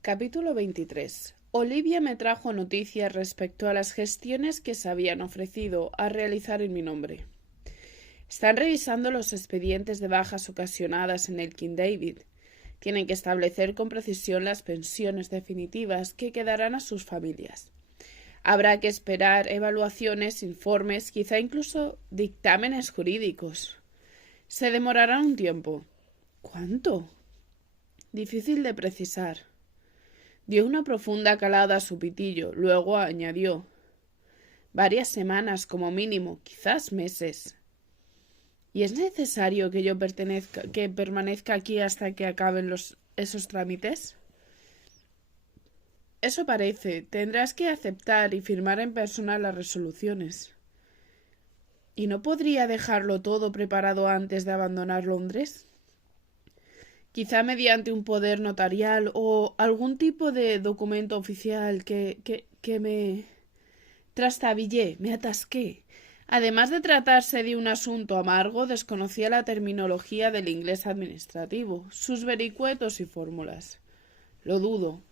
Capítulo 23. Olivia me trajo noticias respecto a las gestiones que se habían ofrecido a realizar en mi nombre. Están revisando los expedientes de bajas ocasionadas en el King David. Tienen que establecer con precisión las pensiones definitivas que quedarán a sus familias. Habrá que esperar evaluaciones, informes, quizá incluso dictámenes jurídicos. Se demorará un tiempo. ¿Cuánto? Difícil de precisar. Dio una profunda calada a su pitillo, luego añadió: varias semanas como mínimo, quizás meses. ¿Y es necesario que yo permanezca aquí hasta que acaben esos trámites? Eso parece. Tendrás que aceptar y firmar en persona las resoluciones. ¿Y no podría dejarlo todo preparado antes de abandonar Londres? Quizá mediante un poder notarial o algún tipo de documento oficial que me trastabillé, me atasqué. Además de tratarse de un asunto amargo, desconocía la terminología del inglés administrativo, sus vericuetos y fórmulas. Lo dudo.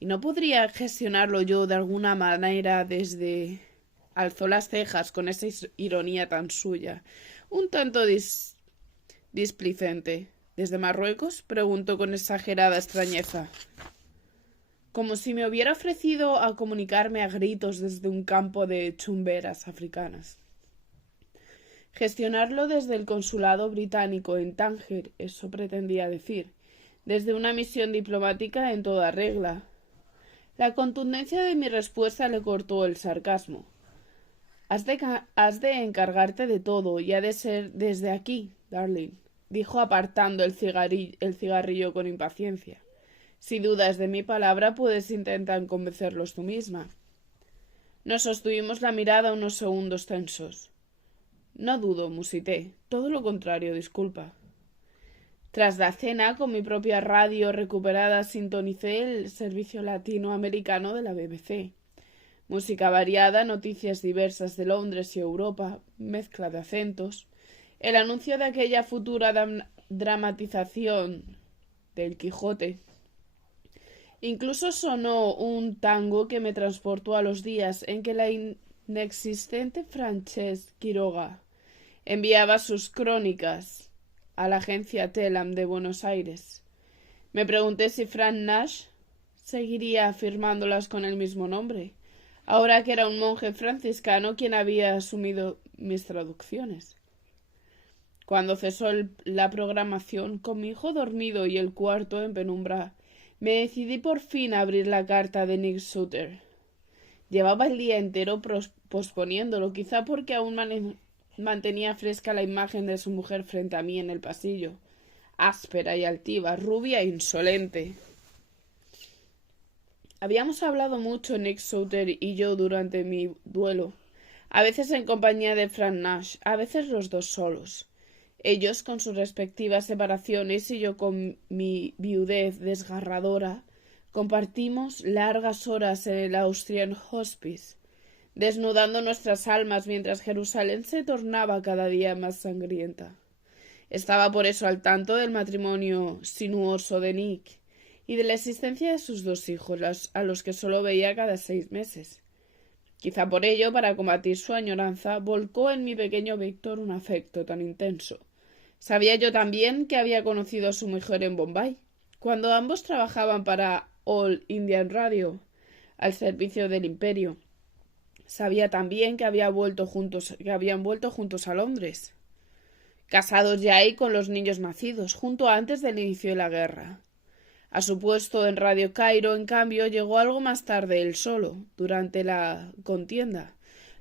¿Y no podría gestionarlo yo de alguna manera desde...? Alzó las cejas con esa ironía tan suya, un tanto displicente. ¿Desde Marruecos? Preguntó con exagerada extrañeza. Como si me hubiera ofrecido a comunicarme a gritos desde un campo de chumberas africanas. Gestionarlo desde el consulado británico en Tánger, eso pretendía decir, desde una misión diplomática en toda regla. La contundencia de mi respuesta le cortó el sarcasmo. Has de encargarte de todo y ha de ser desde aquí, darling, dijo apartando el cigarrillo con impaciencia. Si dudas de mi palabra, puedes intentar convencerlos tú misma. Nos sostuvimos la mirada unos segundos tensos. No dudo, musité. Todo lo contrario, disculpa. Tras la cena, con mi propia radio recuperada, sintonicé el servicio latinoamericano de la BBC. Música variada, noticias diversas de Londres y Europa, mezcla de acentos, el anuncio de aquella futura dramatización del Quijote. Incluso sonó un tango que me transportó a los días en que la inexistente Frances Quiroga enviaba sus crónicas a la agencia Telam de Buenos Aires. Me pregunté si Frank Nash seguiría firmándolas con el mismo nombre, ahora que era un monje franciscano quien había asumido mis traducciones. Cuando cesó la programación, con mi hijo dormido y el cuarto en penumbra, me decidí por fin a abrir la carta de Nick Sutter. Llevaba el día entero posponiéndolo, quizá porque aún mantenía fresca la imagen de su mujer frente a mí en el pasillo, áspera y altiva, rubia e insolente. Habíamos hablado mucho Nick Sutter y yo durante mi duelo, a veces en compañía de Frank Nash, a veces los dos solos. Ellos con sus respectivas separaciones y yo con mi viudez desgarradora, compartimos largas horas en el Austrian Hospice, desnudando nuestras almas mientras Jerusalén se tornaba cada día más sangrienta. Estaba por eso al tanto del matrimonio sinuoso de Nick y de la existencia de sus dos hijos, a los que solo veía cada 6 meses. Quizá por ello, para combatir su añoranza, volcó en mi pequeño Víctor un afecto tan intenso. Sabía yo también que había conocido a su mujer en Bombay, cuando ambos trabajaban para All Indian Radio, al servicio del imperio. Sabía también que habían vuelto juntos a Londres, casados ya y con los niños nacidos, junto antes del inicio de la guerra. A su puesto en Radio Cairo, en cambio, llegó algo más tarde él solo, durante la contienda,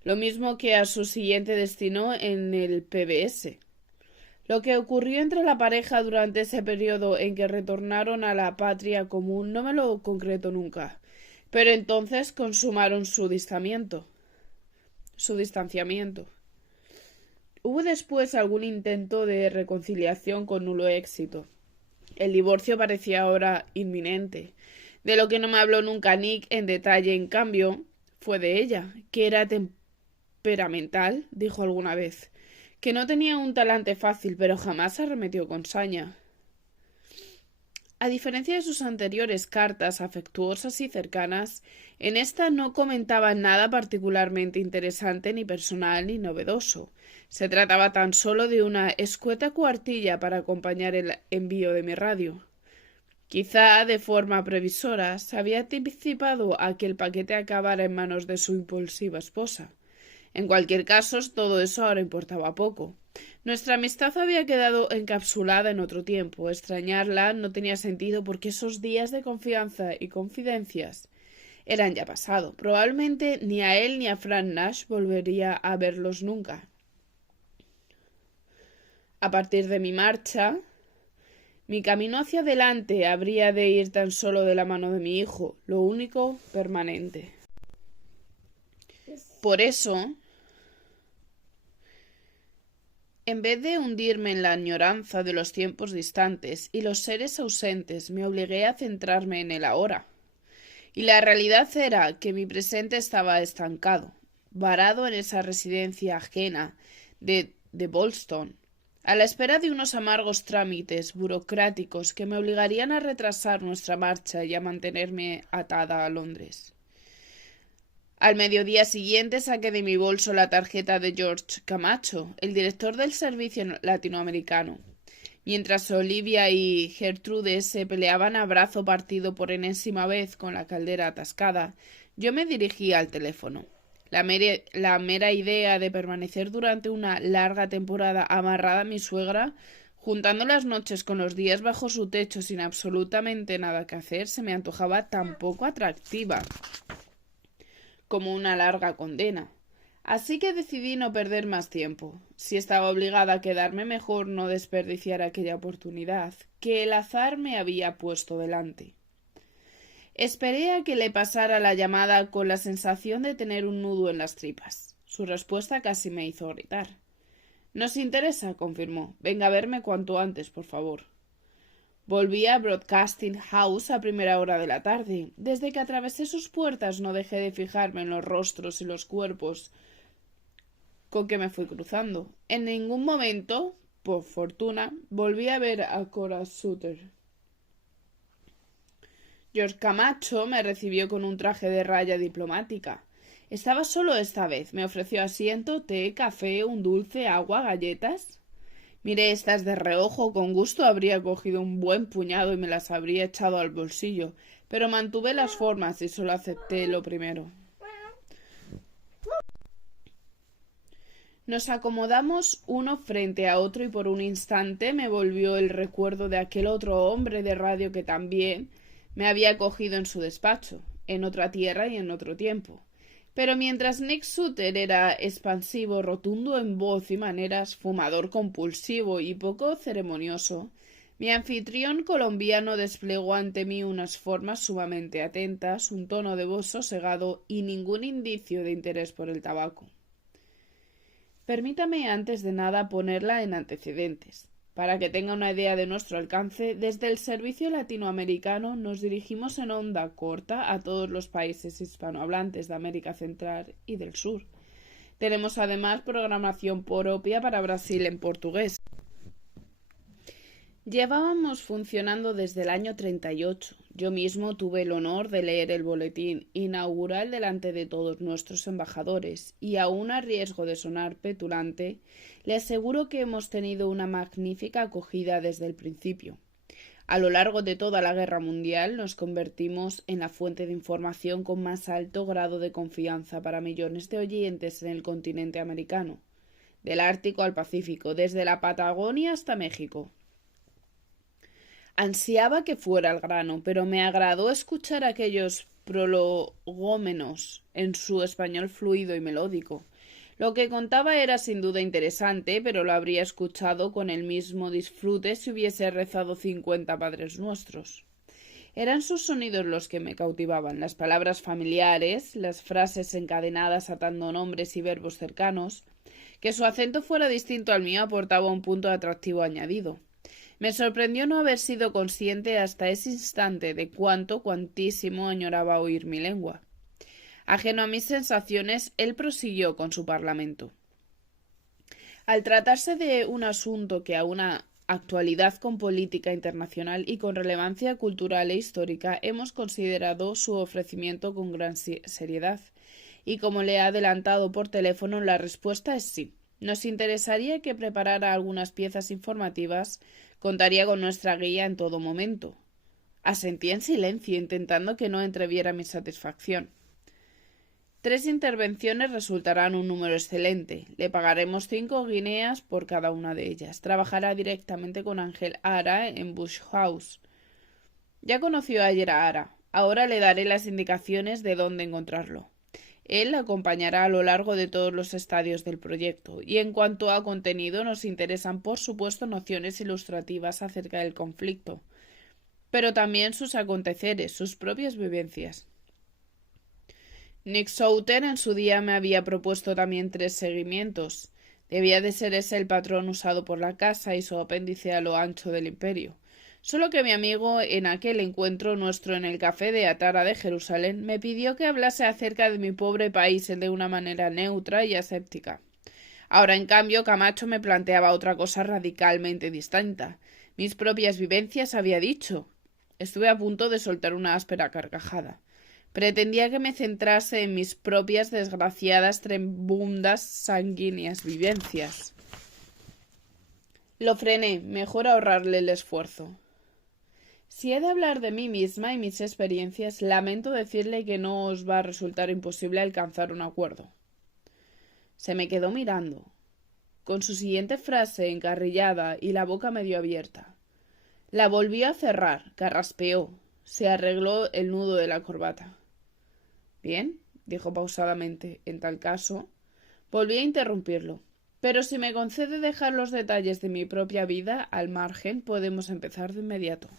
lo mismo que a su siguiente destino en el PBS. Lo que ocurrió entre la pareja durante ese periodo en que retornaron a la patria común no me lo concretó nunca, pero entonces consumaron su distanciamiento. Hubo después algún intento de reconciliación con nulo éxito. El divorcio parecía ahora inminente. De lo que no me habló nunca Nick en detalle, en cambio, fue de ella, que era temperamental, dijo alguna vez, que no tenía un talante fácil, pero jamás arremetió con saña. A diferencia de sus anteriores cartas afectuosas y cercanas, en esta no comentaba nada particularmente interesante, ni personal, ni novedoso. Se trataba tan solo de una escueta cuartilla para acompañar el envío de mi radio. Quizá, de forma previsora, se había anticipado a que el paquete acabara en manos de su impulsiva esposa. En cualquier caso, todo eso ahora importaba poco. Nuestra amistad había quedado encapsulada en otro tiempo. Extrañarla no tenía sentido porque esos días de confianza y confidencias eran ya pasado. Probablemente ni a él ni a Frank Nash volvería a verlos nunca. A partir de mi marcha, mi camino hacia adelante habría de ir tan solo de la mano de mi hijo, lo único permanente. Por eso, en vez de hundirme en la añoranza de los tiempos distantes y los seres ausentes, me obligué a centrarme en el ahora. Y la realidad era que mi presente estaba estancado, varado en esa residencia ajena de Bolston, a la espera de unos amargos trámites burocráticos que me obligarían a retrasar nuestra marcha y a mantenerme atada a Londres. Al mediodía siguiente saqué de mi bolso la tarjeta de George Camacho, el director del servicio latinoamericano. Mientras Olivia y Gertrude se peleaban a brazo partido por enésima vez con la caldera atascada, yo me dirigí al teléfono. La mera idea de permanecer durante una larga temporada amarrada a mi suegra, juntando las noches con los días bajo su techo sin absolutamente nada que hacer, se me antojaba tan poco atractiva como una larga condena. Así que decidí no perder más tiempo. Si estaba obligada a quedarme, mejor no desperdiciar aquella oportunidad que el azar me había puesto delante. Esperé a que le pasara la llamada con la sensación de tener un nudo en las tripas. Su respuesta casi me hizo gritar. «Nos interesa», confirmó. «Venga a verme cuanto antes, por favor». Volví a Broadcasting House a primera hora de la tarde. Desde que atravesé sus puertas no dejé de fijarme en los rostros y los cuerpos con que me fui cruzando. En ningún momento, por fortuna, volví a ver a Cora Sutter. George Camacho me recibió con un traje de raya diplomática. Estaba solo esta vez. Me ofreció asiento, té, café, un dulce, agua, galletas. Miré estas de reojo. Con gusto habría cogido un buen puñado y me las habría echado al bolsillo, pero mantuve las formas y solo acepté lo primero. Nos acomodamos uno frente a otro y por un instante me volvió el recuerdo de aquel otro hombre de radio que también me había cogido en su despacho, en otra tierra y en otro tiempo. Pero mientras Nick Sutter era expansivo, rotundo en voz y maneras, fumador compulsivo y poco ceremonioso, mi anfitrión colombiano desplegó ante mí unas formas sumamente atentas, un tono de voz sosegado y ningún indicio de interés por el tabaco. Permítame antes de nada ponerla en antecedentes. Para que tenga una idea de nuestro alcance, desde el servicio latinoamericano nos dirigimos en onda corta a todos los países hispanohablantes de América Central y del Sur. Tenemos además programación propia para Brasil en portugués. Llevábamos funcionando desde el año 38. Yo mismo tuve el honor de leer el boletín inaugural delante de todos nuestros embajadores y, aun a riesgo de sonar petulante, le aseguro que hemos tenido una magnífica acogida desde el principio. A lo largo de toda la guerra mundial nos convertimos en la fuente de información con más alto grado de confianza para millones de oyentes en el continente americano, del Ártico al Pacífico, desde la Patagonia hasta México. Ansiaba que fuera al grano, pero me agradó escuchar aquellos prolegómenos en su español fluido y melódico. Lo que contaba era sin duda interesante, pero lo habría escuchado con el mismo disfrute si hubiese rezado 50 Padres Nuestros. Eran sus sonidos los que me cautivaban, las palabras familiares, las frases encadenadas atando nombres y verbos cercanos. Que su acento fuera distinto al mío aportaba un punto atractivo añadido. Me sorprendió no haber sido consciente hasta ese instante de cuantísimo añoraba oír mi lengua. Ajeno a mis sensaciones, él prosiguió con su parlamento. Al tratarse de un asunto que a una actualidad con política internacional y con relevancia cultural e histórica, hemos considerado su ofrecimiento con gran seriedad. Y como le he adelantado por teléfono, la respuesta es sí. Nos interesaría que preparara algunas piezas informativas. Contaría con nuestra guía en todo momento. Asentí en silencio, intentando que no entreviera mi satisfacción. 3 intervenciones resultarán un número excelente. Le pagaremos 5 guineas por cada una de ellas. Trabajará directamente con Ángel Ara en Bush House. Ya conoció ayer a Ara. Ahora le daré las indicaciones de dónde encontrarlo. Él la acompañará a lo largo de todos los estadios del proyecto, y en cuanto a contenido nos interesan por supuesto nociones ilustrativas acerca del conflicto, pero también sus aconteceres, sus propias vivencias. Nick Souter en su día me había propuesto también 3 seguimientos. Debía de ser ese el patrón usado por la casa y su apéndice a lo ancho del imperio. Solo que mi amigo, en aquel encuentro nuestro en el café de Atara de Jerusalén, me pidió que hablase acerca de mi pobre país de una manera neutra y aséptica. Ahora, en cambio, Camacho me planteaba otra cosa radicalmente distinta. Mis propias vivencias, había dicho. Estuve a punto de soltar una áspera carcajada. Pretendía que me centrase en mis propias desgraciadas, tremebundas, sanguíneas vivencias. Lo frené, mejor ahorrarle el esfuerzo. Si he de hablar de mí misma y mis experiencias, lamento decirle que no os va a resultar imposible alcanzar un acuerdo. Se me quedó mirando, con su siguiente frase encarrillada y la boca medio abierta. La volvió a cerrar, carraspeó, se arregló el nudo de la corbata. Bien, dijo pausadamente, en tal caso. Volví a interrumpirlo. Pero si me concede dejar los detalles de mi propia vida al margen, podemos empezar de inmediato.